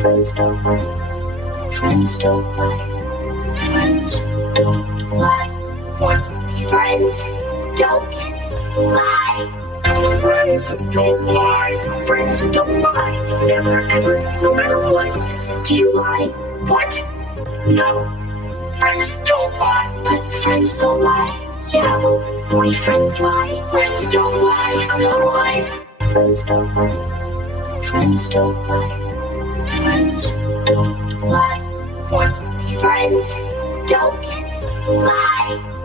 Friends don't lie. Friends don't lie. Friends don't lie. What? Friends don't lie. Friends don't lie. Friends don't lie. Never ever, no matter what. Do you lie? What? No. Friends don't lie. But friends don't lie. Yeah, my friends lie. Friends don't lie. I'm not lying. Friends don't lie. Friends don't lie. Friends don't lie. What? Friends don't lie.